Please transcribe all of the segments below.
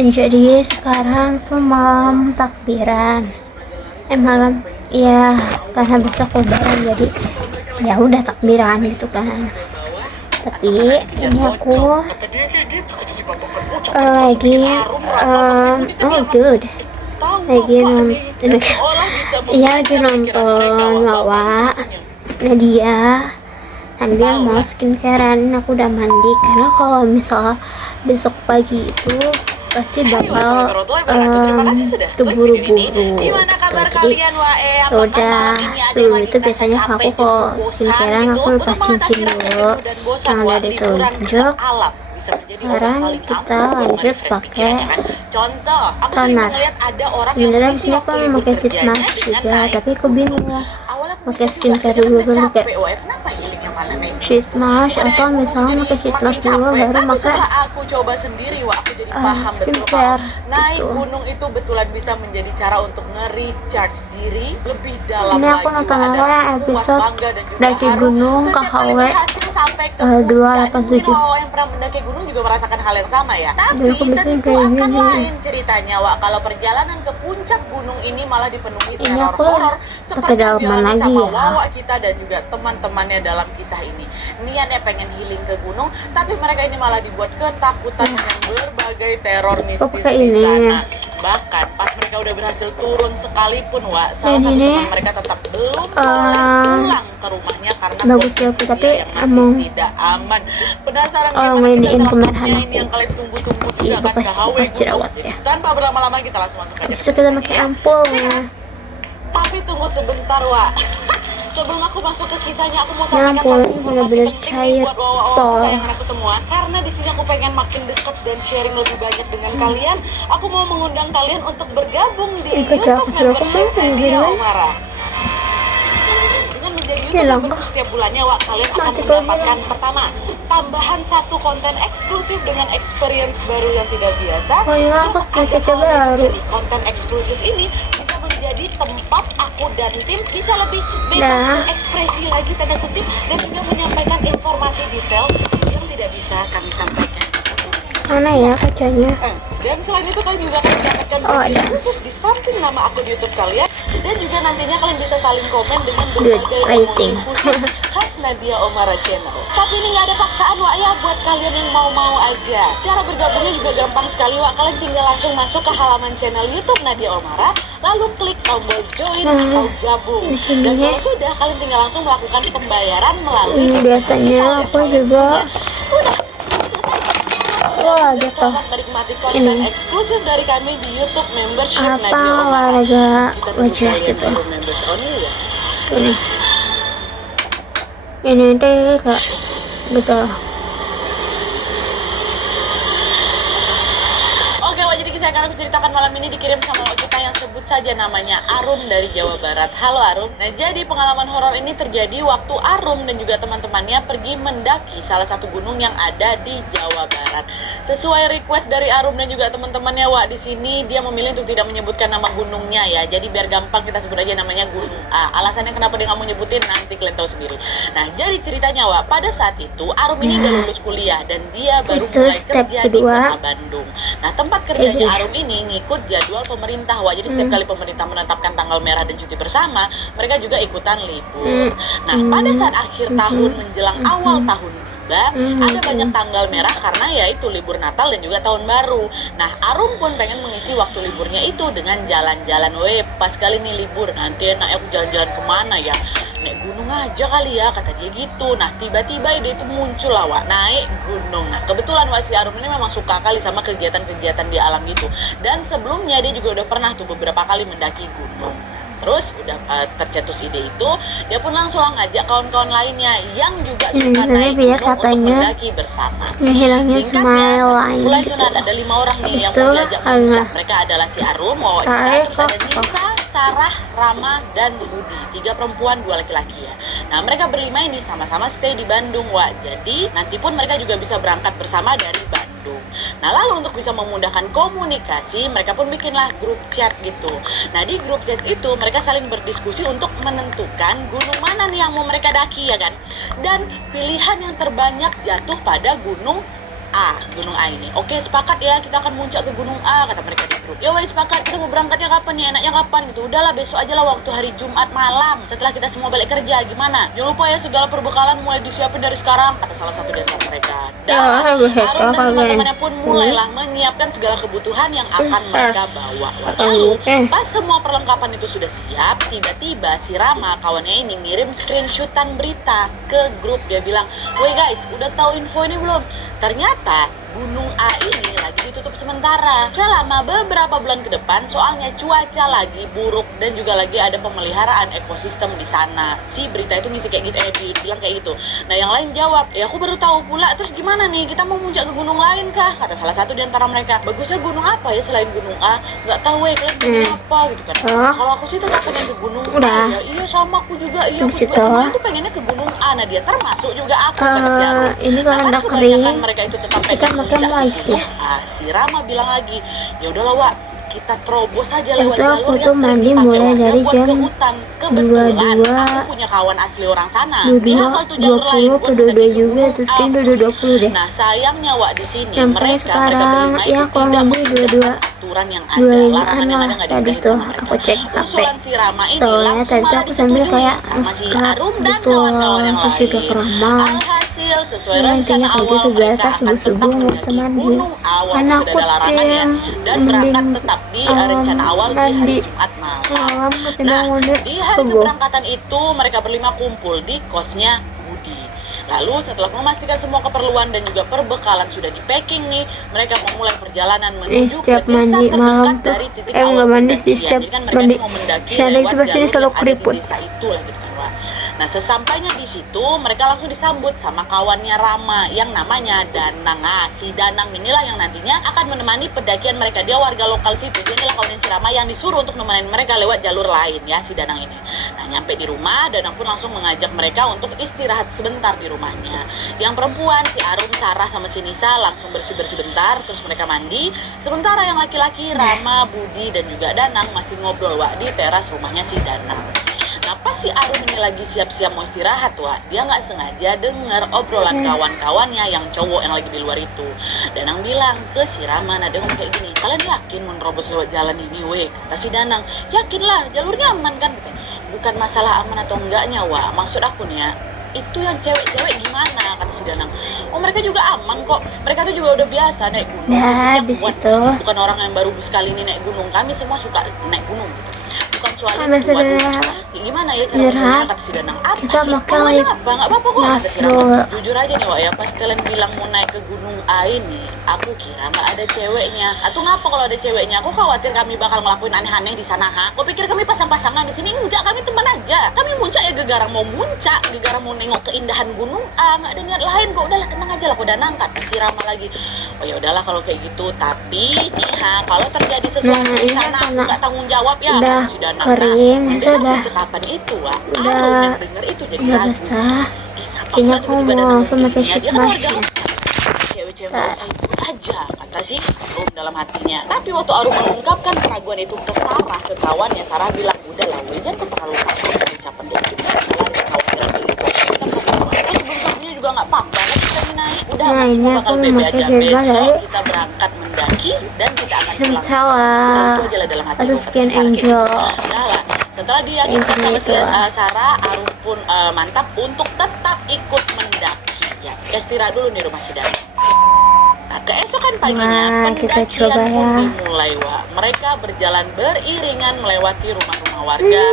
Jadi sekarang tuh malam takbiran. Malam ya, karena besok lebaran jadi ya udah takbiran gitu kan. Tapi ini aku lagi oh good lagi nonton iya lagi nonton Wawa Nadia sambil mau skincarean. Aku udah mandi karena kalau misal besok pagi itu pasti bakal keburu-buru. Jadi udah sebelum itu biasanya aku kalau skincarean aku lepas cincin dulu yang udah ditunjuk. Sekarang kita lanjut pakai toner. Sebenarnya disini aku memakai sheet mask juga, tapi aku bingung pakai skincare dulu pakai sheet mask atau misalnya pakai sheet mask dulu baru pakai skincare naik gitu. gunung itu betulan bisa menjadi cara untuk nge-recharge diri lebih dalam Ini lagi. aku nonton Ada awalnya rasa puas, episode bangga, dan juga daki haru. gunung ke Setiap kali HW berhasil sampai ke puncak, 287. mungkin Wawa yang pernah mendaki gunung juga merasakan hal yang sama ya. Tapi aku biasanya tentu kayak akan gini. lain ceritanya, Wak, kalau perjalanan ke puncak gunung ini malah dipenuhi Ini teror aku horor pakai seperti yang dalaman dialami lagi sama ya. Wawa kita dan juga teman-temannya dalam kisah ini. Niatnya pengen healing ke gunung, tapi mereka ini malah dibuat ketakutan dengan berbagai teror mistis pakai di ini. sana. Bahkan pas mereka udah berhasil turun sekalipun, Wak, salah satu ini, teman mereka tetap belum boleh pulang ke rumahnya karena bagus ya, kondisi tapi dia yang masih emang tidak aman. Penasaran orang gimana kisah mainin selanjutnya kemarahan ini aku yang kalian tunggu-tunggu juga di kan bekas ke HW Gunung. jerawat Jadi ya. tanpa berlama-lama kita langsung masuk aja. Habis itu kita pakai ampulnya. Tapi tunggu sebentar, Wak. Sebelum aku masuk ke kisahnya, aku mau Nah, sampaikan ampulnya satu informasi bener-bener penting cair nih buat Wawa tol. kesayangan aku semua. Karena di sini aku pengen makin dekat dan sharing lebih banyak dengan kalian. Aku mau mengundang kalian untuk bergabung di YouTube membership Nadia Omara. Dengan menjadi YouTube member setiap bulannya, Wak, kalian akan mendapatkan pertama, tambahan satu konten eksklusif dengan experience baru yang tidak biasa. Oh iya, Terus aku ada coba hal baru. dari konten eksklusif ini bisa menjadi tempat aku dan tim bisa lebih bebas berekspresi lagi tanda kutip dan juga menyampaikan informasi detail yang tidak bisa kami sampaikan. Mana ya kacanya? Dan selain itu kalian juga akan mendapatkan bagian khusus di samping nama aku di YouTube kalian, dan juga nantinya kalian bisa saling komen dengan berbagai rating. emoji khusus khas Nadia Omara Channel. Tapi ini nggak ada paksaan, Wak, ya, buat kalian yang mau-mau aja. Cara bergabungnya juga gampang sekali, Wak. Kalian tinggal langsung masuk ke halaman channel YouTube Nadia Omara, lalu klik tombol join atau gabung. Dan kalau sudah, kalian tinggal langsung melakukan pembayaran melalui biasanya aku juga wah gitu. Menikmati konten eksklusif dari kami di YouTube membership Nadia Omara. Olahraga Kita wajah gitu. members only ya. Ini deh kak, gitu. Oke, Wak, jadi kisah yang akan aku ceritakan malam ini dikirim sama Wak kita yang sebut saja namanya Arum dari Jawa Barat. Halo Arum. Nah, jadi pengalaman horor ini terjadi waktu Arum dan juga teman-temannya pergi mendaki salah satu gunung yang ada di Jawa Barat. Sesuai request dari Arum dan juga teman-temannya, Wak, di sini dia memilih untuk tidak menyebutkan nama gunungnya ya. Jadi biar gampang kita sebut aja namanya Gunung A. Alasannya kenapa dia nggak mau nyebutin nanti kalian tahu sendiri. Nah, jadi ceritanya, Wak, pada saat itu Arum ini udah lulus kuliah dan dia baru mulai kerja di Kota Bandung. Nah, tempat kerjanya Arum ini ngikut jadwal pemerintah, Wak. Jadi setiap kali pemerintah menetapkan tanggal merah dan cuti bersama, mereka juga ikutan libur. Nah, pada saat akhir tahun menjelang awal tahun tiba, ada banyak tanggal merah karena ya itu libur Natal dan juga tahun baru. Nah, Arum pun pengen mengisi waktu liburnya itu dengan jalan-jalan. Weh, pas kali nih libur, nanti enak aku jalan-jalan kemana ya? Naik gunung aja kali ya, kata dia gitu. Nah, tiba-tiba ide itu muncul lah, Wak, naik gunung. Nah, kebetulan Wak, si Arum ini memang suka kali sama kegiatan-kegiatan di alam gitu. Dan sebelumnya dia juga udah pernah tuh beberapa kali mendaki gunung. Terus udah tercetus ide itu, dia pun langsung ngajak kawan-kawan lainnya yang juga suka naik gunung untuk mendaki bersama. Singkatnya, mulai itu ada 5 orang nih yang mau diajak puncak. Mereka adalah si Arum, Wawa kita, terus ada Nisa, Sarah, Rama, dan Budi. 3 perempuan, 2 laki-laki ya. Nah, mereka berlima ini sama-sama stay di Bandung, Wak. Jadi nanti pun mereka juga bisa berangkat bersama dari Bandung. Nah, lalu untuk bisa memudahkan komunikasi, mereka pun bikinlah grup chat gitu. Nah, di grup chat itu mereka saling berdiskusi untuk menentukan gunung mana nih yang mau mereka daki ya kan. Dan pilihan yang terbanyak jatuh pada gunung A. A, Gunung A ini. Oke, sepakat ya, kita akan muncak ke Gunung A, kata mereka di grup. Ya wes, sepakat, kita mau berangkatnya kapan nih, enaknya kapan gitu. Udahlah, besok aja lah, waktu hari Jumat malam setelah kita semua balik kerja. Gimana? Jangan lupa ya, segala perbekalan mulai disiapin dari sekarang, kata salah satu dari mereka. Dan Arum dan teman-temannya pun mulailah menyiapkan segala kebutuhan yang akan mereka bawa. Lalu pas semua perlengkapan itu sudah siap, tiba-tiba si Rama kawannya ini ngirim screenshotan berita ke grup. Dia bilang, "Woi guys, udah tahu info ini belum? Ternyata Gunung A ini lagi ditutup sementara selama beberapa bulan ke depan, soalnya cuaca lagi buruk dan juga lagi ada pemeliharaan ekosistem di sana." Si berita itu ngisi kayak gitu, bilang kayak gitu. Nah yang lain jawab, "Ya aku baru tahu pula, terus gimana nih, kita mau muncak ke gunung lain kah?" Kata salah satu di antara mereka. "Bagusnya gunung apa ya selain gunung A? Nggak tahu kalian pengen apa gitu kan." Kalau aku sih tetap pengen ke gunung A. Ya iya sama aku juga, iya aku juga semuanya tuh pengennya ke gunung A. Nah dia termasuk juga aku, kata si Arum. Ini kalau Nah, udah kebanyakan kering mereka itu tetap kita pengen pakai muncak moist ke ya. gunung A. Si Rama bilang lagi, "Ya udahlah Wak, kita terobos aja lewat Itu jalur aku yang tuh sering mandi dipakai mulai warga dari buat jam ke hutan. Kebetulan 22 aku punya kawan asli orang sana. Dia hafal tuh jalur lain 20 buat ke 22 mendaki ke juga, gunung terus A. kan 20 deh. Nah sayangnya Wak, di sini Sampai mereka sekarang berlima ya itu kurang tidak lebih mengindahkan aturan yang ada, 25 larangan yang ada lah nggak tadi diindahin tuh sama mereka. aku cek HP. Usulan si Rama ini Soalnya langsung tadi tuh malah aku sambil disetujui kayak sama si nge-scrap Arum dan gitu, kawan-kawan yang terus juga lain. keramas. Alhasil sesuai Ya, rencana intinya kayak awal gitu, mereka biasa akan subuh-subuh tetap nggak bisa mendaki mandi. gunung awal Karena sudah ada larangannya dan berangkat tetap di rencana awal di hari mandi Jumat malam. malam Nah, udah di hari subuh. keberangkatan itu mereka berlima kumpul di kosnya Budi. Lalu setelah memastikan semua keperluan dan juga perbekalan sudah di packing nih, mereka memulai perjalanan menuju ke Setiap desa mandi terdekat malam tuh dari titik nggak awal mandi sih, pendakian. setiap Jadi kan mereka mandi ini mau mendaki sharing lewat seperti ini jalur selalu yang ada di keriput. desa itu lah gitu kan Wak. Nah sesampainya di situ mereka langsung disambut sama kawannya Rama yang namanya Danang. Nah si Danang inilah yang nantinya akan menemani pendakian mereka. Dia warga lokal situ. Dia inilah kawannya si Rama yang disuruh untuk menemani mereka lewat jalur lain ya, si Danang ini. Nah nyampe di rumah, Danang pun langsung mengajak mereka untuk istirahat sebentar di rumahnya. Yang perempuan si Arum, Sarah sama si Nisa langsung bersih-bersih bentar, terus mereka mandi. Sementara yang laki-laki Rama, Budi dan juga Danang masih ngobrol Wak di teras rumahnya si Danang. Nah pas si Arum ini lagi siap-siap mau istirahat Wak, dia nggak sengaja dengar obrolan kawan-kawannya yang cowok yang lagi di luar itu. Danang bilang ke si Rama, nah dia ngomong kayak gini, "Kalian yakin mau nerobos lewat jalan ini weh?" Kata si Danang, "Yakin lah, jalurnya aman kan?" "Bukan masalah aman atau enggaknya Wak, maksud aku nih ya, itu yang cewek-cewek gimana?" Kata si Danang. "Oh mereka juga aman kok, mereka tuh juga udah biasa naik gunung, Ya, fisiknya di kuat, situ. bukan orang yang baru sekali ini naik gunung, kami semua suka naik gunung gitu. Bukan soal Karena itu, waduh, sudah gimana ya cara istirahat, ngomongnya," kata si Danang. "Apa kita sih? pakai Ngomong aja lip nggak apa-apa kok," kata si mask Rama. dulu. "Jujur aja nih Wak ya, pas kalian bilang mau naik ke gunung A ini, aku kira nggak ada ceweknya. Atau ngapa kalau ada ceweknya? Aku khawatir kami bakal ngelakuin aneh-aneh di sana, ha? Kau pikir kami pasang-pasangan di sini? Enggak, kami teman aja. Kami muncak ya gegara mau muncak, gegara mau nengok keindahan gunung A, nggak ada niat lain kok. Udahlah tenang aja lah, kok Danang," kata si Rama lagi. "Oh ya udahlah kalau kayak gitu, tapi nih ha, kalau terjadi sesuatu di ini sana aku karena nggak tanggung jawab ya," udah kata si Danang. kering, itu mendengar udah percakapan itu Wak, udah Arum yang denger itu jadi udah ragu. basah. Kenapa Kayaknya pula aku tiba-tiba mau Danang langsung ngomong pakai gini ya? sheet Dia kan mask warga ya. lokal. Cewek-cewek nggak usah ikut aja, kata si Arum dalam hatinya. Tapi waktu Arum mengungkapkan keraguan itu ke Sarah, ke kawannya, Sarah bilang, "Udah lah Wil, jangan kau terlalu takut dengan ucapan dia. Kita salah dari kawan bilang kayak gitu. Kita terus sebelum-sebelumnya juga nggak apa-apa. Nanti kita naik. Udah Nah, aman, ini semua aku bakal bebe memakai aja. gelang Besok dari kita berangkat mendaki dan kita akan pulang." Sensala Udah itu aja lah dalam hati atau kata Skin si Sarah kayak Angel. gitu. Nah lah, setelah diyakinkan sama si Sarah, Arum pun mantap untuk tetap ikut mendaki. Ya, istirahat dulu di rumah si Danang. Nah, keesokan paginya Wah, kita pendakian coba pun ya. dimulai Wak. Mereka berjalan beriringan melewati rumah-rumah warga,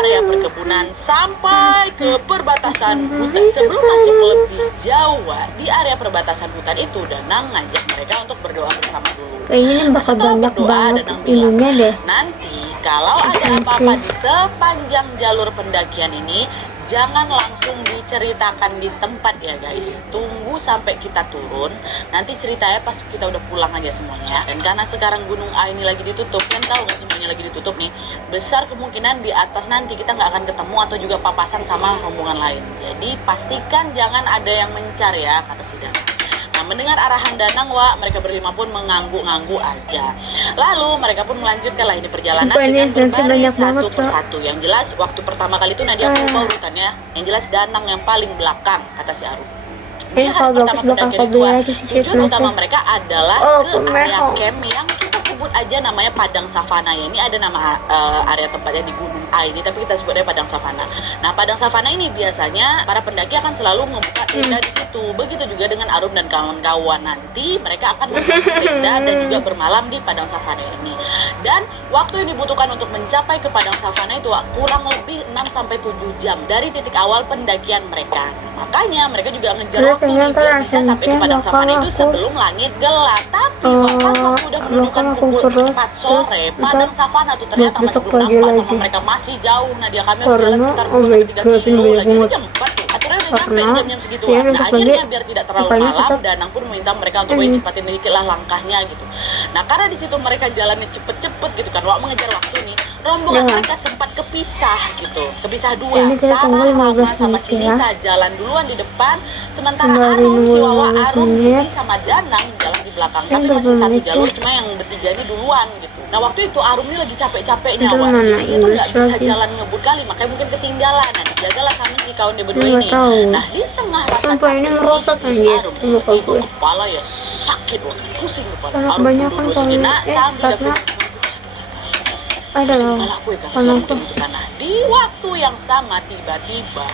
area perkebunan sampai ke perbatasan hutan. Sebelum masuk lebih jauh Wak, di area perbatasan hutan itu Danang ngajak mereka untuk berdoa bersama dulu. Kayaknya ini bakal Setelah banyak berdoa, banget Danang bilang, ininya deh. "Nanti kalau ada Esensi. apa-apa di sepanjang jalur pendakian ini, jangan langsung diceritakan di tempat ya guys. Tunggu sampai kita turun. Nanti ceritanya pas kita udah pulang aja semuanya. Dan karena sekarang Gunung A ini lagi ditutup, kalian tahu nggak semuanya lagi ditutup nih? Besar kemungkinan di atas nanti kita nggak akan ketemu atau juga papasan sama rombongan lain. Jadi pastikan jangan ada yang mencar ya," kata si Danang. Nah, mendengar arahan Danang Wak, mereka berlima pun mengangguk-angguk aja. Lalu mereka pun melanjutkanlah ini perjalanan Sumpah, ini dengan esensi berbaris banyak satu banget, Cok. persatu. Yang jelas waktu pertama kali itu Nadia aku lupa urutannya. Yang jelas Danang yang paling belakang, kata si Arum. Di hari kalau pertama bagus bakal pendakian kau itu, beli Wak, lagi sih tujuan shirtnya. utama mereka adalah Oh, ke area merah. camp yang kita sebut aja namanya Padang Savana ya. Ini ada nama area tempatnya di Gunung A ini, tapi kita sebutnya Padang Savana. Nah, Padang Savana ini biasanya para pendaki akan selalu membuka tenda di situ. Begitu juga dengan Arum dan kawan-kawan, nanti mereka akan membuat tenda dan juga bermalam di Padang Savana ini. Dan waktu yang dibutuhkan untuk mencapai ke Padang Savana itu kurang lebih 6-7 jam dari titik awal pendakian mereka. Makanya mereka juga ngejar Terus waktu kayaknya nih biar bisa sampai di Padang bakal Savana itu aku- sebelum langit gelap. Tapi pas waktu udah menunjukkan bakal aku pukul terus 4 sore, Padang Savana tuh ternyata masih besok belum pagi nampak sama lagi. mereka, masih jauh. Nah, dia kami harus Karena, jalan sekitar oh 2 my sampai 3 God, kilo ini lagi. banget. Itu jam 4 tuh. Aturannya udah nyampe Karena, di jam-jam segitu. ya, Nah, besok akhirnya pagi, biar tidak terlalu pokoknya malam, tetap- Danang pun meminta mereka untuk cepatin dikit lah langkahnya gitu. Nah, karena di situ mereka jalannya cepet-cepet gitu kan, Wak, mengejar waktu nih. Rombongan Udah. mereka sempat kepisah gitu, kepisah dua. Ini kita Sarah, tunggu 15 Rama sama menit si ya. Nisa jalan duluan di depan, sementara Sembari Arum, nunggu si Wawa, 15 Arum, menit. Budi sama Danang jalan di belakang. Ini Tapi berapa masih satu menit jalur, sih? cuma yang bertiga ini duluan gitu. Nah, waktu itu Arum ini lagi capek-capeknya, Aduh, Wak. mana Jadi dia tuh nggak Inggris bisa lagi. jalan ngebut kali, makanya mungkin ketinggalan. Nah, dijagalah sama si kawan dia berdua Nggak ini. tahu. Nah, di tengah rasa Sampai ini capek merosot ini, anjir, Arum di muka tiba-tiba gue. kepala ya sakit, Wak. Pusing kepala. Karena Arum kebanyakan duduk kalau sejenak sambil karena dapet ada pusing loh kepala aku ya kata si kalau Arum aku gitu kan. Nah, di waktu yang sama tiba-tiba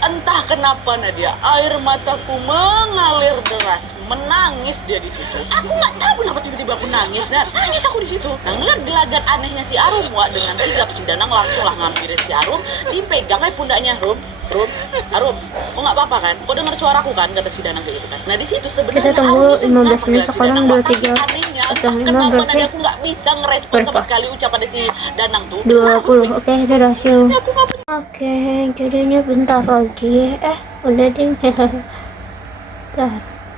entah kenapa Nadia, air mataku mengalir deras, menangis dia di situ. Aku nggak tahu kenapa tiba-tiba aku nangis. Nah, nangis aku di situ. Nah, ngeliat gelagat anehnya si Arum, Wak, dengan sigap si Danang langsung lah ngambilin si Arum, dipegang pundaknya. Arum, kok nggak apa-apa kan? Kok dengar suaraku kan? Kata si Danang kayak gitu kan. Nah, di situ sebenarnya Kita tunggu Arum itu 15 dengar menit, panggilan si sekarang Danang, Wak. 23. Tapi anehnya, Atau entah 5 kenapa berarti Nadia aku nggak bisa ngerespon sama berapa? sekali ucapan si Danang tuh. 20. Oke, udah rasio. Ya, aku nggak Oke, jadinya bentar lagi. Udah ding. Bentar.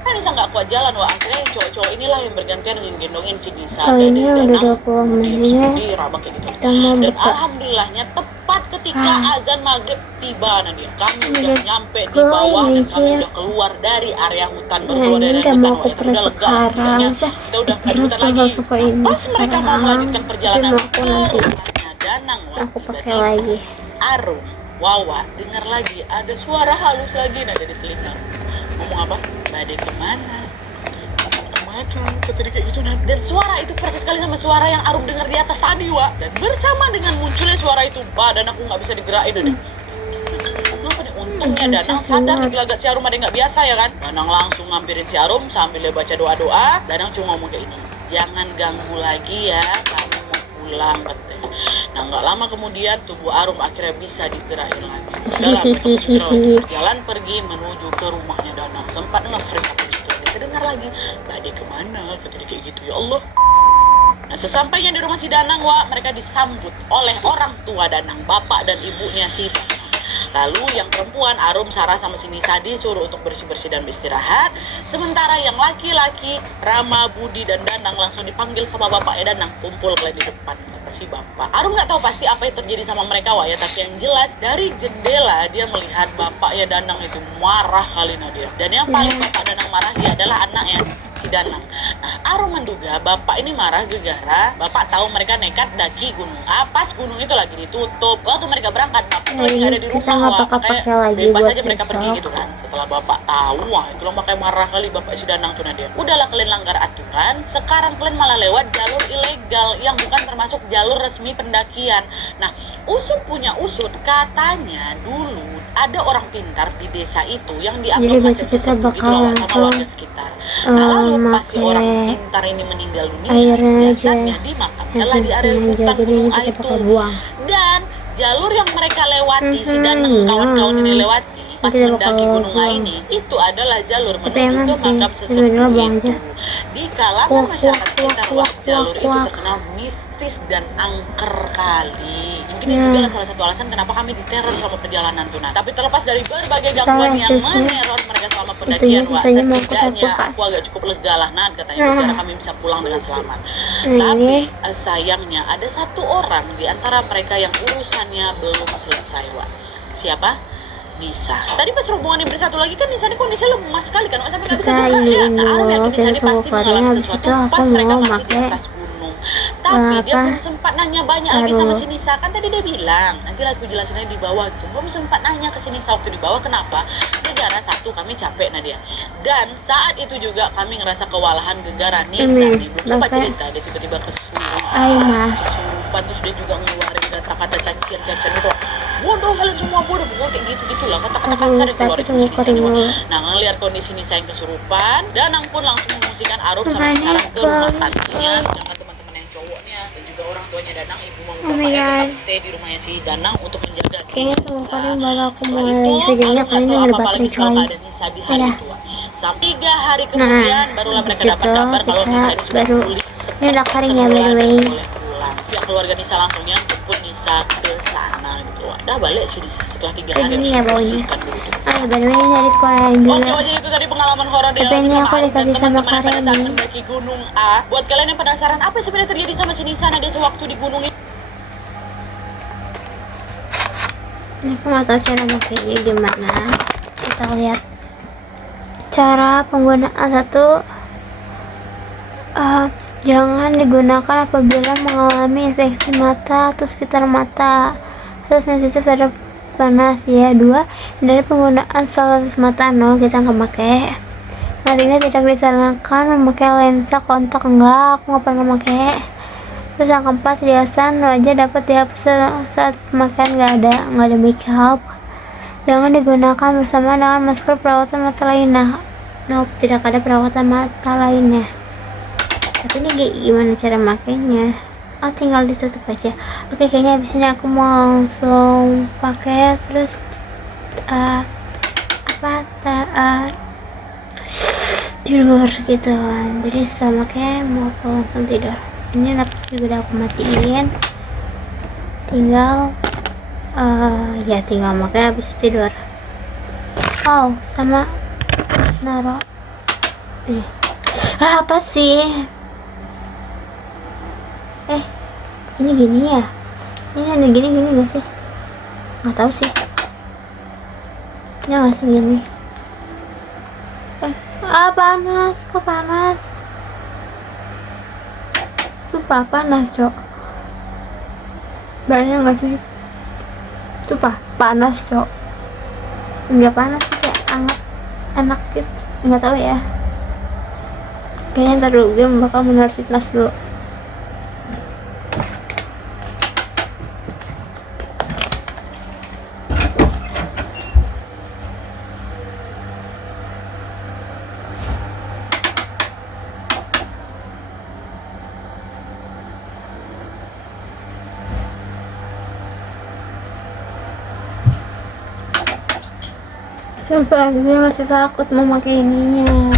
Nisa nggak kuat jalan, Wak. Akhirnya yang cowok-cowok inilah yang bergantian dengan gendongin si Nisa, Kayaknya Dede, udah Danang, 20 menit. Sudi, Rama kayak gitu. Kita mau Dan buka. alhamdulillahnya tepat ketika azan maghrib tiba, Nadia, kami udah Udah nyampe di go, bawah dan ini, kami Cil. udah keluar dari area hutan, baru Nah, keluar ini dari udah area mau hutan, aku Wak. Itu udah press lega lah sekarang. setidaknya. Kita udah nggak di Terus hutan lagi. suka Nah, ini pas mereka mau sekarang. melanjutkan perjalanan Itu mau ke aku nanti. rumahnya Danang, Wak, Aku pakai tiba-tiba lagi. Arum, Wawa, dengar lagi ada suara halus lagi nada di telinga. Ngomong apa? Badai kemana? Kemana? Kata dia kayak gitu. Nah, dan suara itu persis sekali sama suara yang Arum dengar di atas tadi, Wak. Dan bersama dengan munculnya suara itu, badan aku nggak bisa digerakin deh. Kenapa nih? Untungnya Danang sadar nih gelagat si Arum ada yang nggak biasa ya kan. Danang langsung ngampirin si Arum sambil dia baca doa-doa. Danang cuma ngomong kayak ini, jangan ganggu lagi ya, kami mau pulang katanya. Nah, nggak lama kemudian tubuh Arum akhirnya bisa digerakin lagi. Udahlah, mereka pun segera lagi berjalan pergi menuju ke rumahnya Danang. Sempat nge-freeze aku di situ. Dia dengar lagi, badai kemana? Kata dia kayak gitu, ya Allah. Nah, sesampainya di rumah si Danang, Wak, mereka disambut oleh orang tua Danang, bapak dan ibunya si Danang. Lalu yang perempuan, Arum, Sarah sama si Nisa disuruh untuk bersih-bersih dan beristirahat. Sementara yang laki-laki, Rama, Budi, dan Danang langsung dipanggil sama bapaknya Danang. Kumpul kalian di depan, kata si bapak. Arum nggak tahu pasti apa yang terjadi sama mereka, Wak, ya. Tapi yang jelas dari jendela dia melihat bapaknya Danang itu marah kali Nadia. Dan yang paling bapak Danang marah dia adalah anaknya si Danang. Nah, Arum menduga bapak ini marah gara-gara bapak tahu mereka nekat daki gunung A. Pas gunung itu lagi ditutup. Waktu mereka berangkat, bapak tuh lagi nggak ada di Kita rumah, nggak Wak. bakal Makanya pakai lagi bebas buat aja mereka pergi besok. gitu kan. Setelah bapak tahu, wah itulah makanya marah kali bapak si Danang tuh Nadia. Udahlah kalian langgar aturan, sekarang kalian malah lewat jalur ilegal yang bukan termasuk jalur resmi pendakian. Nah, Usut punya usut, katanya dulu ada orang pintar di desa itu yang Jadi dianggap macam besok kita sesepuh gitu bakal loh, Wak, sama langsung, warga sekitar. Nah, lalu pas si pakai orang pintar ini meninggal dunia, airnya aja. jasadnya dimakamkanlah di area Sensi hutan aja, jadi gunung ini A kita itu. pakai buang. Dan jalur yang mereka lewati, si Danang kawan-kawan ini lewati pas Nanti mendaki bakal gunung A buang. ini, itu adalah jalur Tapi menuju emang ke sih, makam sebenarnya sesepuh buang itu. aja. Di kalangan Wah, masyarakat wah, sekitar, wah, Wak, jalur wah, itu wah. terkenal mistis dan angker kali. Mungkin itu Nah. juga salah satu alasan kenapa kami diteror selama perjalanan tuh. Nah, tapi terlepas dari berbagai gangguan yang sisanya- meneror mereka selama pendakian, Wak, sisanya mau aku setidaknya bekas. aku agak cukup lega lah, Nad, katanya, Nah. biar kami bisa pulang dengan selamat. Nah, Tapi ini sayangnya ada satu orang di antara mereka yang urusannya belum selesai, Wak. Siapa? Nisa. Tadi pas rombongan yang bersatu lagi kan Nisa ini kondisinya lemah sekali kan, Wak, sampai nggak bisa kita gerak ya. Nah, Arum yakin dulu Nisa ini sama pasti Korea, mengalami habis sesuatu itu aku pas mereka mau masih di pakai atas gunung. Tapi dia apa belum sempat nanya banyak lagi sama taruh si Nisa. Kan tadi dia bilang, nanti lah aku jelasin aja di bawah gitu. Belum sempat nanya ke si Nisa waktu di bawah. Kenapa? Gara satu, kami capek Nadia. Dan saat itu juga kami ngerasa kewalahan gara Nisa ini nih. Belum sempat pakai cerita, dia tiba-tiba air mas. kesurupan. Terus dia juga ngeluarin kata-kata cacian-cacian gitu. Bodoh, kalian semua bodoh. Pokoknya kayak gitu-gitulah. Kata-kata kasar yang keluar Tapi dari tunggu Nisa kering nih. dulu. Nah, ngelihat kondisi Nisa yang kesurupan, Danang pun langsung mengungsikan Arum sama si Sarang ke rumah tantenya. Sedangkan teman-teman yang cowoknya dan juga orang tuanya Danang, ibu mama Oh my bapaknya tetap god, stay di rumahnya si Danang untuk menjaga si kayaknya tunggu Nisa. kering baru aku Setelah mulai itu, videonya Arum kali nggak ini tahu nggak ada apa-apa baterai lagi soal coy. keadaan Nisa di hari Dadah. itu. Sampai 3 hari Nah, kemudian, barulah habis mereka itu dapat kabar kalau kita Nisa ini sudah baru pulih ini udah seperti kering ya by semula the dan way. boleh pulang. Pihak keluarga Nisa langsungnya jemput Nisa ke sana gitu. Dah balik sih Nisa setelah 3 Kayak hari gini harus ya baunya. dibersihkan dulu tuh. Oh ya by the way ini dari sekolah lain Oke, juga. wajar itu tadi pengalaman horor Tapi dialami ini sama aku Arum dan dikasih sama teman-teman pada saat Kareni. mendaki Gunung A. Buat kalian yang penasaran apa yang sebenarnya terjadi sama si Nisa Nadia sewaktu di gunung itu? Ini aku nggak tahu cara makainya gimana. Kita lihat cara penggunaan satu. Jangan digunakan apabila mengalami infeksi mata atau sekitar mata atau sensitif terhadap panas ya. 2. Dari penggunaan selotip mata. No, kita nggak pakai. Yang 3, tidak disarankan memakai lensa kontak. Enggak, aku nggak pernah pakai. Terus yang 4, hiasan wajah dapat dihapus saat pemakaian. nggak ada makeup. Jangan digunakan bersama dengan masker perawatan mata lainnya. Nope, tidak ada perawatan mata lainnya. Tapi ini gimana cara makainya? Oh, tinggal ditutup aja. Oke, kayaknya abis ini aku mau langsung pakai terus tidur gitu kan. Jadi setelah pakai mau aku langsung tidur. Ini laptop juga udah aku matiin. Tinggal tinggal pakai habis itu tidur. Oh, sama naro ini. Apa sih? Ini gini ya? Ini ada gini gak sih? Nggak tahu sih. Ini masih gini. Panas, kok panas? Sumpah panas, Cok. Bayang nggak sih? Sumpah panas, Cok. Nggak panas sih, kayak hangat, enak gitu. Nggak tahu ya. Kayaknya ntar dulu gue bakal menaruh kelas dulu. Sumpah gue masih takut mau pakai ininya.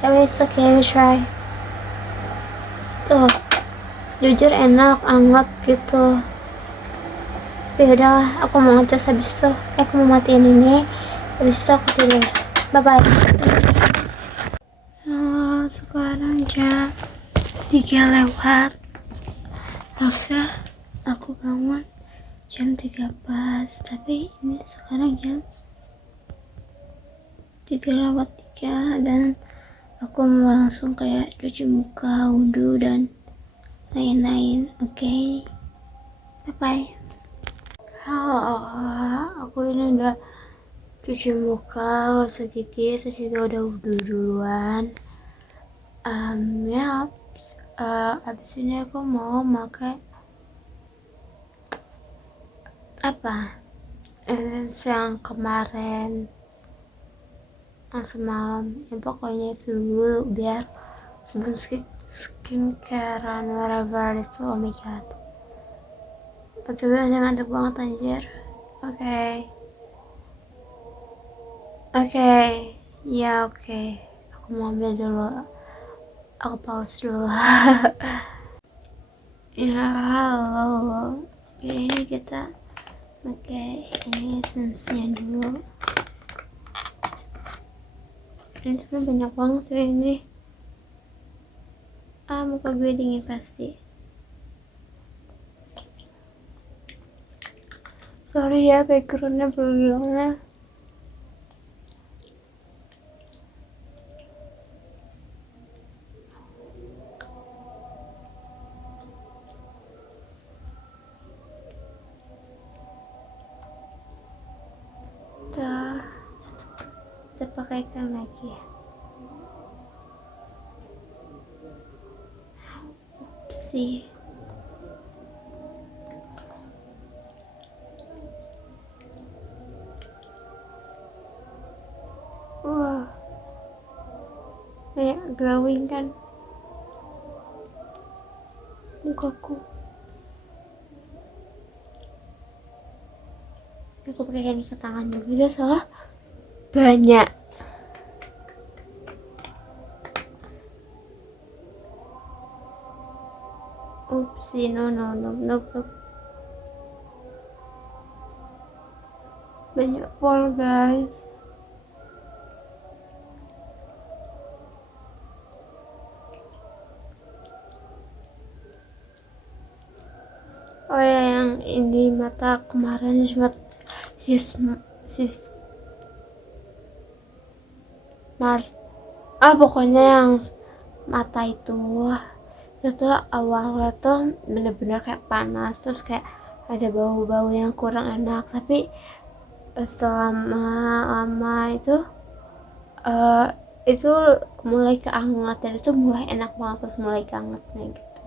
Tapi it's okay, we try. Tuh, jujur enak, hangat gitu. Tapi udahlah, aku mau ngecas habis itu. Aku mau matiin ini. Habis itu aku tidur. Bye bye. Sekarang jam 3 lewat. Harusnya aku bangun jam 3 pas. Tapi ini sekarang jam 3 lewat 3 dan aku mau langsung kayak cuci muka, wudhu dan lain-lain. Oke, bye bye. Aku ini udah cuci muka, gosok gigi, terus juga udah wudhu duluan. Abis ini aku mau pakai yang kemarin semalam ya, pokoknya itu dulu biar sebelum skincarean whatever itu. Oh my god, betul gue ngantuk banget anjir. Oke, ya oke. Aku mau ambil dulu, aku pause dulu. Ya halo, ini kita pakai ini essence-nya dulu. Ini sebenarnya banyak banget sih ini. Muka gue dingin pasti. Sorry ya backgroundnya belum. kita pakaikan lagi. Upsi. Wah, kayak glowing kan mukaku. Aku pakai ini ke tangan juga soalnya banyak. Upsi, no. Banyak pol guys. Oh ya, yang ini mata kemarin cuma sis Mars. Pokoknya yang mata itu awalnya tuh bener-bener kayak panas, terus kayak ada bau-bau yang kurang enak, tapi setelah lama itu mulai keanget dan itu mulai enak banget pas mulai keangetnya gitu.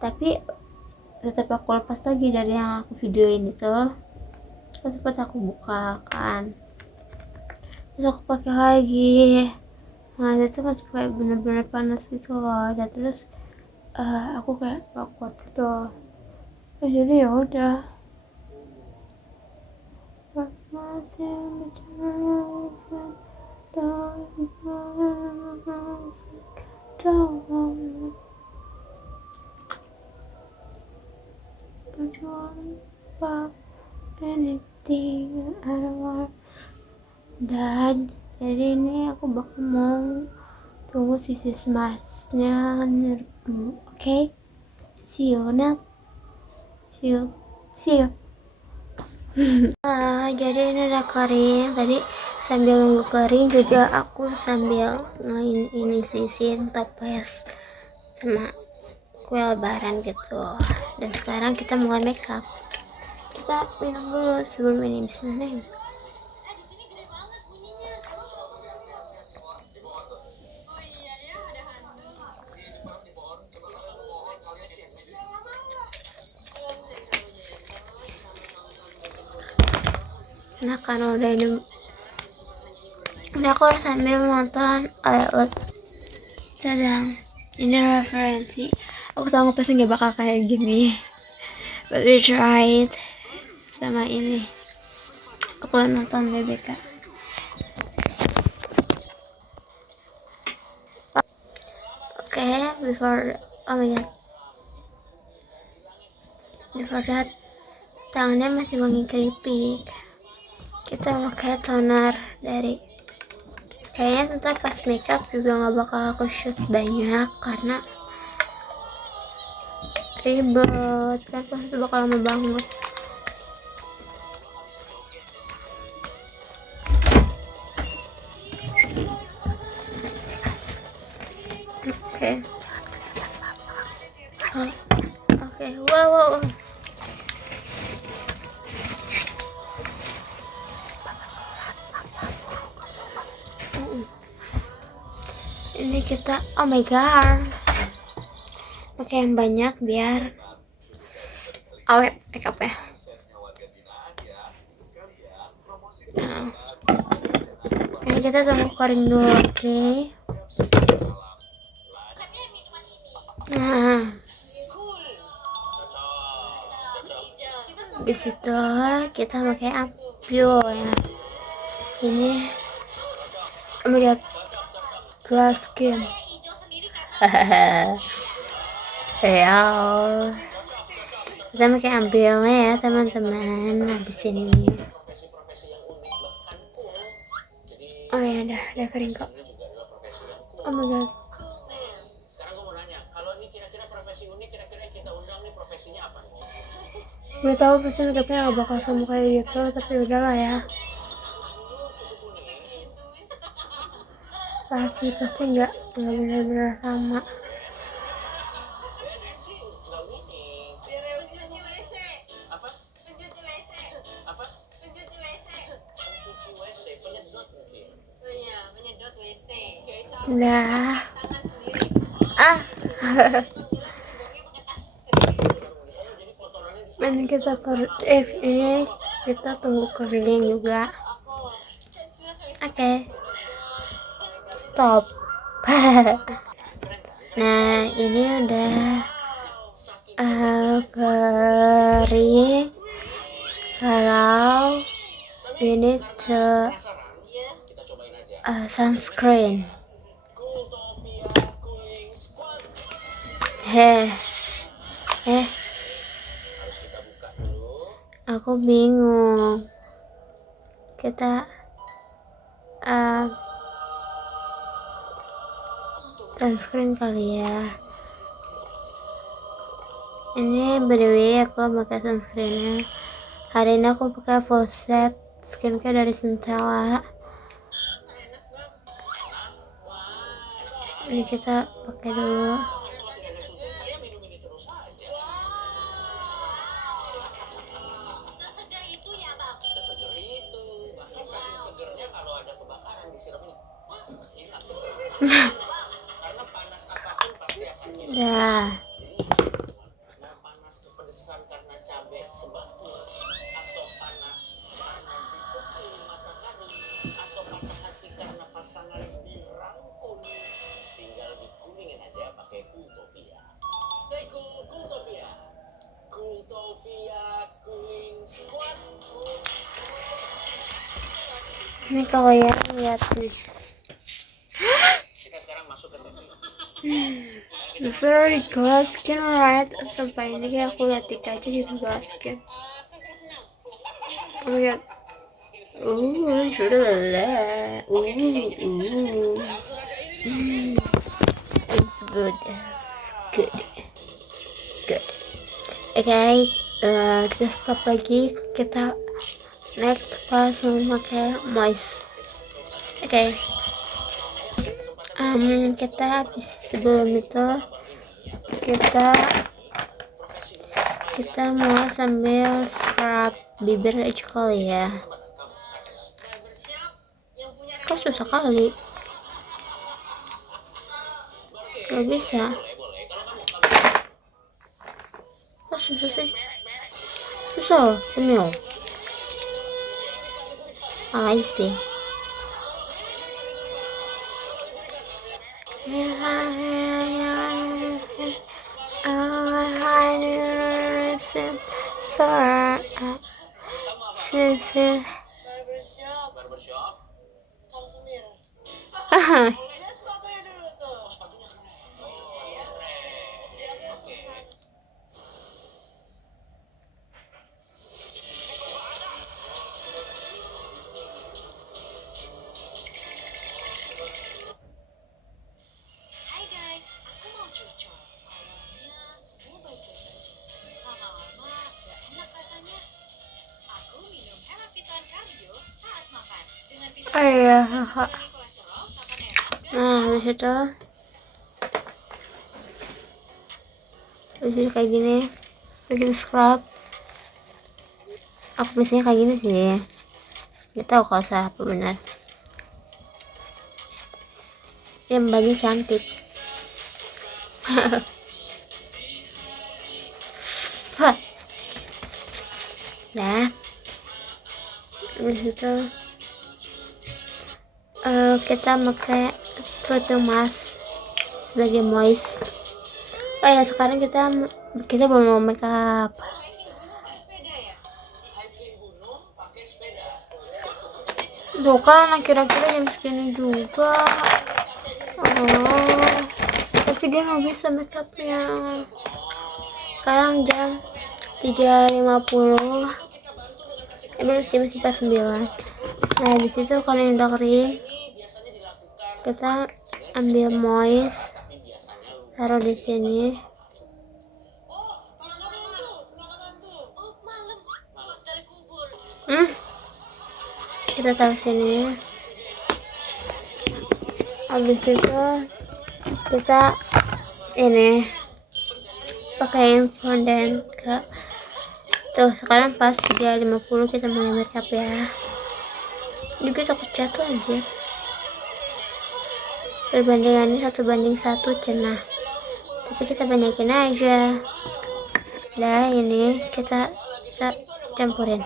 Tapi tetap aku lepas lagi dari yang aku videoin itu, terus aku buka kan, terus aku pakai lagi. Nah itu masih kayak bener-bener panas gitu loh, dan terus aku kayak gak kuat gitu. Jadi ya udah. Anything I don't want. Dan jadi ini aku bakal mau tunggu sisi smasnya nyerup dulu, oke? See you now. See you. Jadi ini udah kering. Tadi sambil nunggu kering juga aku sambil ini sisin toples sama kue lebaran gitu. Dan sekarang kita mulai makeup. Kita minum dulu sebelum ini. Bismillahirrahmanirrahim. Nah kan udah ini aku harus sambil nonton Ayat sedang ini referensi. Aku tahu pasti nggak bakal kayak gini, but we tried. Sama ini aku nonton BBK. Before that tangannya masih wangi keripik. Kita pakai toner dari sayangnya tetap pas makeup juga nggak bakal aku shoot banyak karena ribet kan, pasti bakal lama banget. Oke. Wow. Ini kita, oh my god, pakai yang banyak biar awet makeup ya. Nah, ini kita tunggu kering dulu, oke? Nah, di situ kita pakai Apio ya. Ini lihat glass skin. Ya, kita pakai ambilnya ya teman-teman. Habis ini, oh ya udah kering kok. Oh my god. Sekarang gue mau nanya, kalau ini kira-kira profesi unik, kira-kira yang kita undang nih profesinya apa? Gue tahu pasti makeupnya gak bakal sama kayak gitu, tapi udahlah ya. Pasti nggak benar-benar sama. Pencuci WC, penyedot. Oh iya, menyedot WC. Nah, Tangan sendiri. ah, Jadi kotorannya di ini kita ini kita tunggu kering juga. Oke, stop. Nah, ini udah kering. Kalau ini kita cobain aja. sunscreen. Cooltopia Cooling Squad. Harus kita buka dulu. Aku bingung. Kita sunscreen kali ya. Ini by the way aku pakai sunscreennya. Hari ini aku pakai full set skincare dari Centella. Ini kita pakai dulu. Kalau tidak ada suntik, saya minum ini terus aja. Sesegar itu ya, Bang. Seseger itu. Bahkan saking segernya kalau ada kebakaran disiram ini. Wah, enak. Karena panas apapun pasti akan hilang. Dah. Mau panas kepedesan karena cabai sebatu, atau panas karena dipukul matahari, atau patah hati karena pasangan dirangkul, tinggal dikuningin aja pakai Cooltopia. Stay cool, Cooltopia. Cooltopia Cooling Squad. Ini kalau yang lihat nih. Kita sekarang masuk ke sesi. Very good skin right. Sampai ini kayak aku lihat di kaca juga good skin. Lihat. Sudah lah. It's good. Good. Okay, kita stop lagi. Kita next langsung pakai moist. Okay. Kita habis sebelum itu kita mau sambil scrub bibir aja kali ya. Kan susah kali. Gak bisa. Kok susah sih? Susah, Emil. I see. Barbershop. Kamu semir. Ah, Lihat sepatunya dulu tuh. Oh, sepatunya keren. Keren. Oke. Hai guys, aku mau cucok. Awalnya semua baik-baik aja. Lama-lama gak enak rasanya. Aku minum Hemaviton Cardio saat makan. Dengan vitamin iya. mengurangi kolesterol, makan enak, gas Nah, di situ kayak gini. Bikin scrub. Aku biasanya kayak gini sih. Gak tahu kalau salah apa benar. Yang bagi cantik. Hah. Nah, habis itu kita pakai photo mask sebagai moist. Oh ya, sekarang kita belum mau make up. Hiking gunung pakai sepeda. Tuh kan kira-kira jam segini juga. Oh, pasti dia nggak bisa make upnya. Sekarang jam 3.50. Masih pas 9. Nah, di situ kalau yang udah kering, Biasanya dilakukan kita ambil moist, tapi biasanya lu. taruh di sini. Oh, malam. Ikut gali kubur. Kita taruh sini. Habis itu kita ini pakai fondant ke. Tuh, sekarang pas 3.50 kita mulai make up ya. juga takut jatuh aja. Perbandingannya 1:1 cenah, tapi kita banyakin aja. Nah ini kita campurin.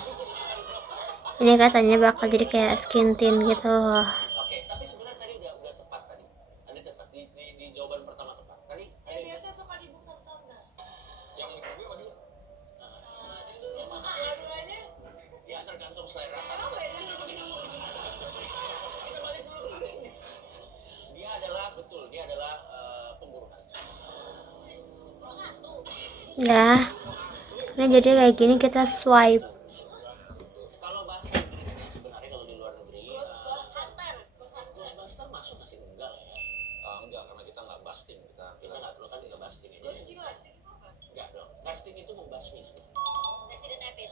Ini katanya bakal jadi kayak skin tint gitu loh. Oke, tapi sebenarnya tadi udah tepat tadi. Anda tepat di jawaban pertama tepat. Tadi ada yang biasa suka dibuka tangga. Yang gue sama dia. Yang mana? Dua-duanya. Ya tergantung selera. Kita balik dulu ke sini. Dia adalah pemburu hantu. Nah, ini jadi kayak gini kita swipe. Kalau bahasa Inggrisnya sebenarnya kalau di luar negeri Ghostbuster masuk nggak sih? Enggak lah ya. Enggak, karena kita nggak busting, kita nggak perlu kan kita busting aja. Busting itu apa? Enggak dong, casting itu membasmi sebenarnya. Resident Evil.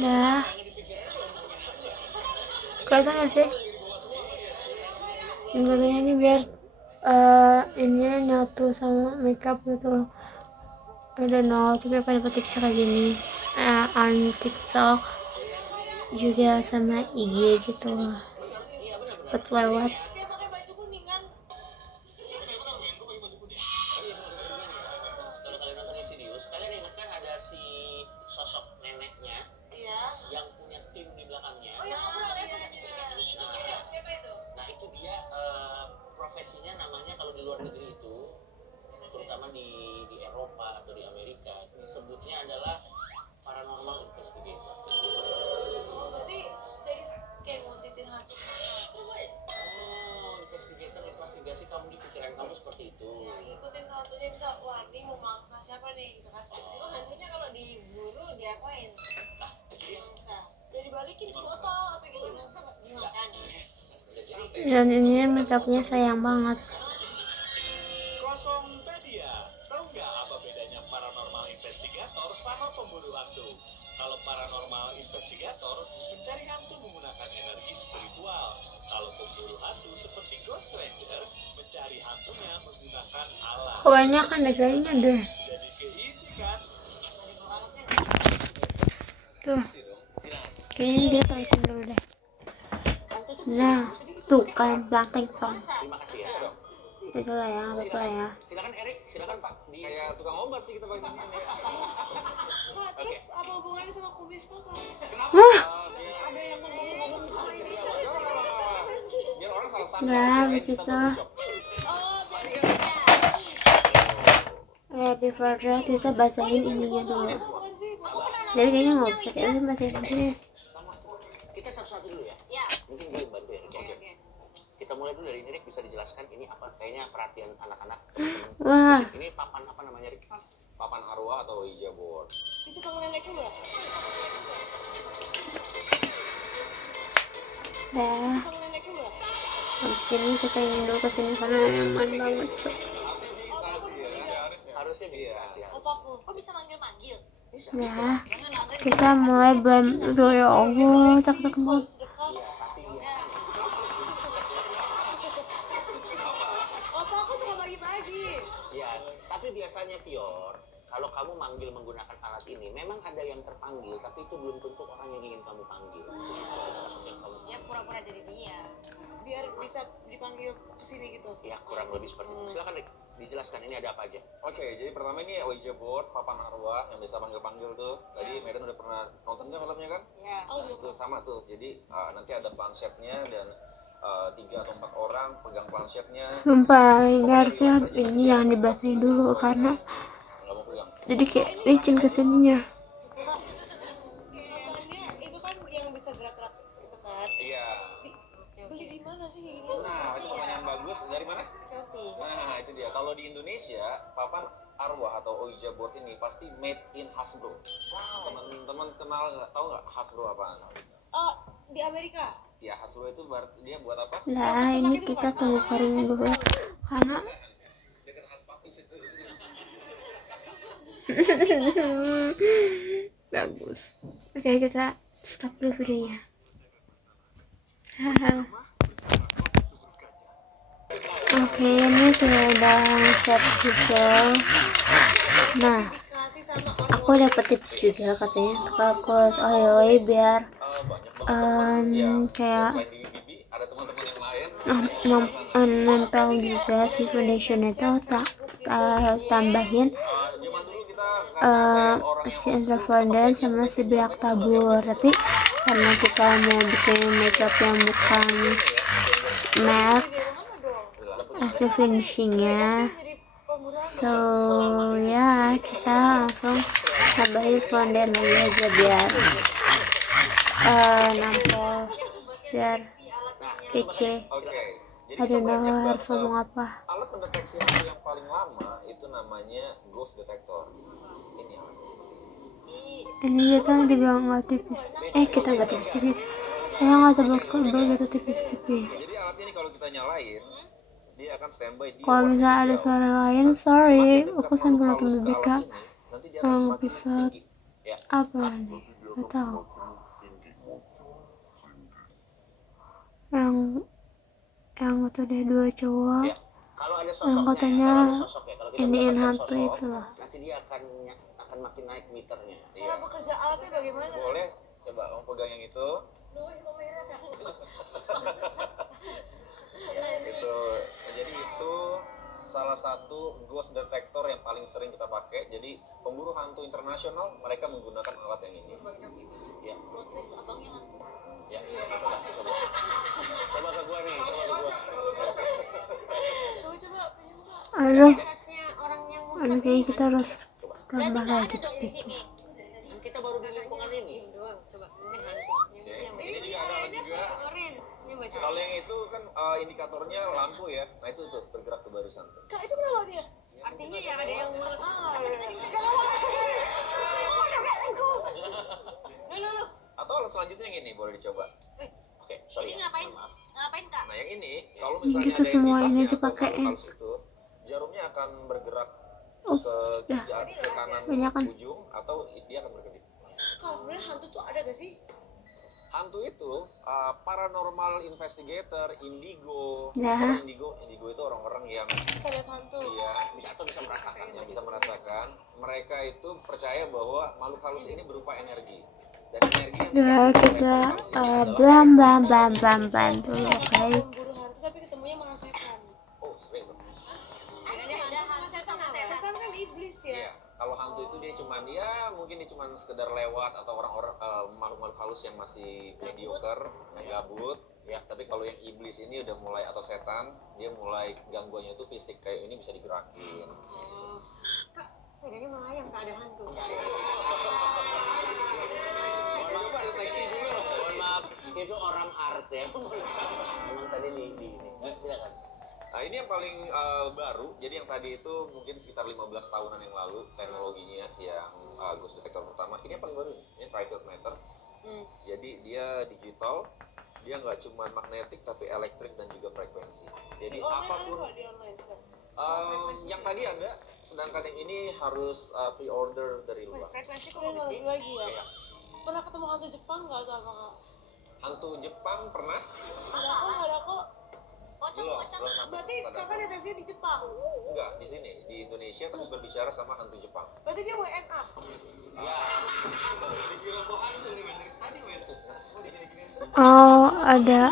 Nah, kelihatan gak sih? Enggaknya ini biar ini nyatu sama makeup gitu loh. I don't know, tapi apa dapat tips kayak gini on TikTok juga sama IG gitu loh. Cepet lewat. Kalau kalian nonton Insidious, kalian ingat kan ada si sosok neneknya yang punya tim di belakangnya. Nah itu dia profesinya namanya kalau di luar negeri itu, terutama di Eropa atau di Amerika, disebutnya adalah paranormal investigator. Berarti jadi kayak nguntitin hantu. Oh, investigator, investigasi kamu di pikiran kamu seperti itu. Ya, ngikutin hantunya bisa, wah ini mau mangsa siapa nih gitu kan. Oh, hantunya kalau diburu diapain? Nah, itu dia. Mangsa. Jadi balikin di botol atau gitu. Mangsa dimakan. Jadi Dan ini makeupnya sayang banget. Kosongpedia, tahu nggak apa bedanya paranormal investigator sama pemburu hantu? Kalau paranormal investigator mencari hantu menggunakan energi spiritual. Kalau pemburu hantu seperti Ghost Rangers mencari hantunya menggunakan alat. Kebanyakan deh kayaknya deh. Jadi keisi kan? Tuh, kayaknya dia tulisin dulu deh. Nah, tuh kalian belakang tong. terima kasih ya. Itu lah ya, betul lah ya. Silakan Erik, silakan Pak. Kayak tukang obat sih kita pakai ini. Nah, terus apa hubungannya sama kumis kakak? Ada yang ngomong-ngomong dari awal. Biar orang salah sangka. Nah, habis itu ready for that kita basahin ininya dulu. Jadi kayaknya nggak bisa kayak basahin aja. Sama. Kita satu-satu dulu ya. Ya. Mungkin gue bantu ya. Oke. Oke. Kita mulai dulu dari ini, Rik. Bisa dijelaskan ini apa? Kayaknya perhatian anak-anak. Wah, Ini papan apa namanya, Rik? Papan arwah atau Ouija board. Disuka nenekku nggak? dah. Suka nenekku nggak? Habis ini kita ingin dulu kesini karena eman banget. Cuk. Harusnya bisa sih. Apapun. Kok bisa manggil-manggil? Bisa. Nah, kita mulai bantu ya Allah, takut banget. Sedekah. Iya, tapi ya. Opa aku suka bagi-bagi. Ya, tapi biasanya Pior, kalau kamu manggil menggunakan alat ini, memang ada yang terpanggil, tapi itu belum tentu orang yang ingin kamu panggil. Sosok yang kamu Ya pura-pura jadi dia. Biar bisa dipanggil ke sini gitu. ya kurang lebih seperti itu. Silakan Rik, dijelaskan ini ada apa aja. Oke, jadi pertama ini Ouija board, papan arwah yang bisa panggil-panggil tuh. Tadi Medan udah pernah nonton nggak filmnya kan? Ya. Oh, Nah, itu sama tuh. Jadi nanti ada plansetnya dan 3 atau 4 orang pegang plansetnya. Sumpah, harusnya ini jangan dibasahin dulu karena Nggak mau pegang. jadi kayak licin kesininya. Papannya itu kan yang bisa gerak-gerak itu kan. Iya. Beli di mana sih kayak gini? Nah, itu pertanyaan bagus. Dari mana? Shopee. Nah, itu dia. Kalau di Indonesia, papan arwah atau Ouija board ini pasti made in Hasbro. Teman-teman kenal nggak? Tahu nggak Hasbro apaan? Oh, di Amerika. Ya, Hasbro itu dia buat apa? Nah, ini kita tunggu kering dulu karena Dekat Haspapis itu. bagus. Oke, kita stop dulu videonya. Haha. Oke, ini sudah set juga. Nah, Dikasih sama aku dapat tips juga katanya untuk aku OYOY biar Banyak kayak selain bibi ada teman-teman yang lain nempel juga si foundation itu tambahin zaman dulu kita karena saya orang yang si underfoundation sama si black tabur, tapi karena kita mau bikin makeup yang bukan matte hasil finishingnya, so ya kita langsung tambahin fondant lagi aja biar nampol, biar kece. Jadi I don't know banyak harus ngomong apa. alat pendeteksi hantu yang paling lama itu namanya ghost detector. Ini alatnya seperti ini. Ini kita juga nggak tipis, kita nggak tipis-tipis, saya nggak tebak gitu tipis-tipis. Jadi alat ini kalau kita nyalain, dia akan standby di Kalau misalnya ada suara lain, sorry, aku sambil nonton BBK nanti dia akan semakin episode tinggi. Ya. apa nih, nggak tahu. Yang itu deh dua cowok, Ya. Kalau ada yang sosoknya, katanya kalau ada sosok ya, kalau kita iniin mendapatkan hantu sosok, itu loh. nanti dia akan makin naik meternya. Cara bekerja alatnya bagaimana? Boleh coba kamu pegang yang itu. Itu. Jadi itu salah satu ghost detector yang paling sering kita pakai. Jadi pemburu hantu internasional mereka menggunakan alat yang ini. Ya. Ya, coba ke gua nih, coba ke gua. Coba Aduh, kayaknya kita harus tambah lagi Dong di sini. Kita baru di lingkungan ini. Ini juga ada alat juga. Kalau yang itu kan indikatornya lampu ya. Nah itu tuh bergerak tuh barisan. Kak, itu kenapa dia? Artinya ya ada yang Atau alat selanjutnya yang ini boleh dicoba. Oke, sorry. Ini ya, ngapain? mohon maaf. Ngapain Kak? Nah yang ini kalau misalnya Itu ada yang semua di ini tasnya aja atau pakai. halus itu, jarumnya akan bergerak ke kanan banyak kan? ujung atau dia akan berkedip. Kak, sebenarnya hantu tuh ada gak sih? Hantu itu paranormal investigator, indigo. Ya. Orang indigo itu orang-orang yang Bisa lihat hantu. iya bisa merasakan, yang bisa merasakan. Mereka itu percaya bahwa makhluk halus ini berupa energi. Dan energi yang Udah dikandung oleh kita makhluk halus ini adalah blam dulu, oke. Memburu hantu tapi ketemunya malah setan. oh sering tuh. Ada hantu setan apa? Setan kan iblis ya. Iya, kalau hantu itu dia cuman ya mungkin dia cuman sekedar lewat atau orang-orang makhluk-makhluk halus yang masih mediocre, yang gabut. Ya, tapi kalau yang iblis ini udah mulai atau setan, dia mulai gangguannya itu fisik kayak ini bisa digerakin. Kak, sepedanya melayang Kak, ada hantu. Mohon maaf deteksi dulu. Mohon maaf, itu orang art ya. Memang tadi di ini. Silakan. Nah ini yang paling baru, jadi yang tadi itu mungkin sekitar 15 tahunan yang lalu teknologinya yang ghost detector pertama. Ini yang paling baru, ini tri-field meter. Jadi dia digital, dia nggak cuma magnetik tapi elektrik dan juga frekuensi. Jadi Di online apapun ada nggak di online? Kak? yang tadi ada, sedangkan yang ini harus pre-order dari luar. Frekuensi kok Kalian gede? lagi lagi ya? Kayak Pernah ketemu hantu Jepang nggak atau apa Kak? hantu Jepang pernah? Ada kok. Belum Kocok. sampai Berarti pada- kakak deteksinya di Jepang. enggak di sini di Indonesia tapi berbicara sama hantu Jepang. Berarti dia WNA. Ya. Oh, ada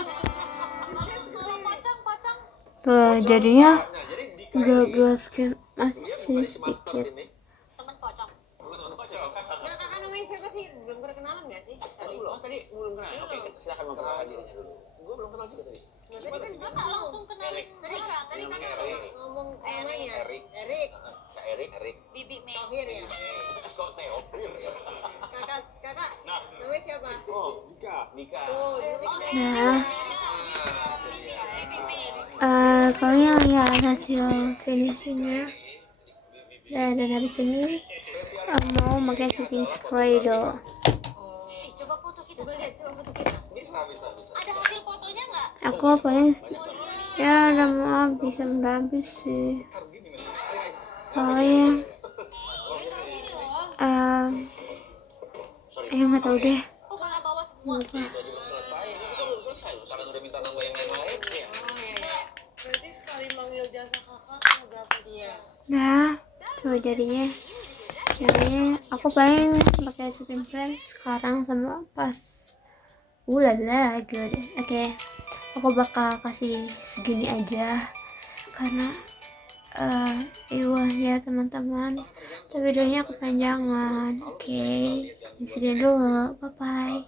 Pocong. tuh jadinya Nah, jadi di kain ini, gagal scan dia masih bukan si master sedikit. ini. Teman pocong. Bukan orang kocok. Nah, kakak namanya siapa sih? Belum berkenalan nggak sih? Tadi. Tadi belum kenal. Oke, silakan memperkenalkan dirinya dulu. Gue belum kenal juga tadi. Tadi kan kakak langsung kenalin orang. Tadi kakak ngomong namanya. Erik. Kak Erik. Bibi Tohir ya. Kok Teopir? Kakak namanya siapa? Oh, Dika. Tuh, Nah, kalau yang lihat hasil finishingnya dan habis ini mau pakai setting spray dulu. Coba foto kita. Coba lihat, coba foto kita. Bisa. Ada hasil fotonya nggak? Aku paling ya udah mau habis sih. Paling nggak tahu deh. Oh, kakak bawa semua. Lupa. Itu aja belum selesai. Ini kita belum selesai loh. Karena udah minta nambah yang lain-lain. Ya. Berarti sekali manggil jasa kakak cuma berapa dia? Nah, tuh jadinya aku paling pakai setting spray sekarang sama pas Ulala, good. Oke, aku bakal kasih segini aja karena iya ya teman-teman, tapi videonya kepanjangan. Oke, di sini dulu. Bye bye.